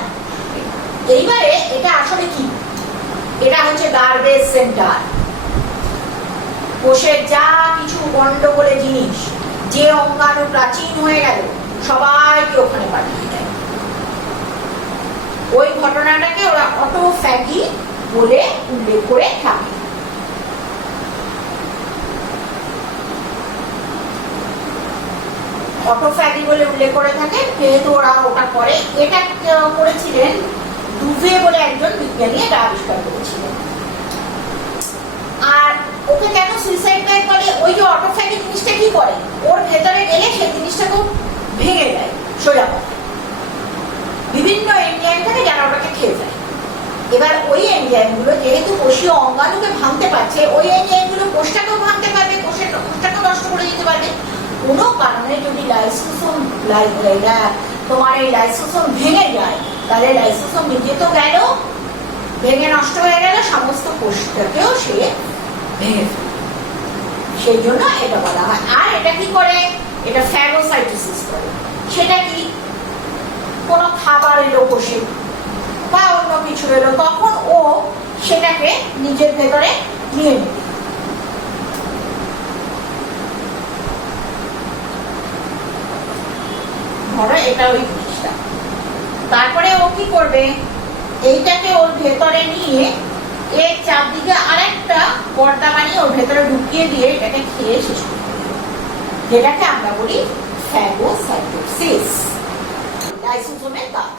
এইবারে এটা আসলে কি? এটা হচ্ছে গার্বেজ সেন্টার। কোষের যা কিছু গন্ডগোলে জিনিস, যে অঙ্গাণু প্রাচীন হয়ে গেল সবাইকে ওখানে পাঠিয়ে দেয়। ওই ঘটনাটাকে ওরা অটোফ্যাগি বলে উল্লেখ করে থাকে। অটোফ্যাগি বলে উল্লেখ করে থাকে যেহেতু ওরা ওটা করে। এটা করেছিলেন ডুভে বলে একজন বিজ্ঞানী, এটা আবিষ্কার করেছিলেন। আর ওকে কেন সুইসাইড ব্যাগ বলে? ওই যে অটোফ্যাগি জিনিসটা কি করে, ওর ভেতরে গেলে সেই জিনিসটাকে ভেঙে দেয় সোজা কথা। বিভিন্ন এনজাইম থাকে যারা ওটাকে খেয়ে যায়। এবার ওই এনজাইমগুলো যেহেতু কোষীয় অঙ্গাণুকে ভাঙতে পারছে, ওই এনজাইমগুলো কোষটাকেও ভাঙতে পারবে, কোষটাকেও নষ্ট করে দিতে পারবে। কোনো কারণে যদি তোমার এই লাইসোসোম ভেঙে যায়, তাহলে লাইসোসোম নিজে তো গেল, ভেঙে নষ্ট হয়ে গেল, সমস্ত কোষটাকেও সে ভেঙে ফেলে। সেই জন্য এটা বলা হয়। আর এটা কি করে? এটা ফ্যাগোসাইটোসিস করে। সেটা কি? কোনো খাবার এলো কোষে বা অন্য কিছু এলো, তখন ও সেটাকে নিজের ভেতরে নিয়ে নেবে। ধরো এটা ওই জিনিসটা, তারপরে ও কি করবে? এইটাকে ওর ভেতরে নিয়ে এর চারদিকে আরেকটা পর্দা বানিয়ে ওর ভেতরে ঢুকিয়ে দিয়ে এটাকে খেয়ে শেষ করবে, যেটাকে আমরা বলি ফ্যাগোসাইটোসিস। লাইসোসোমের কাজ।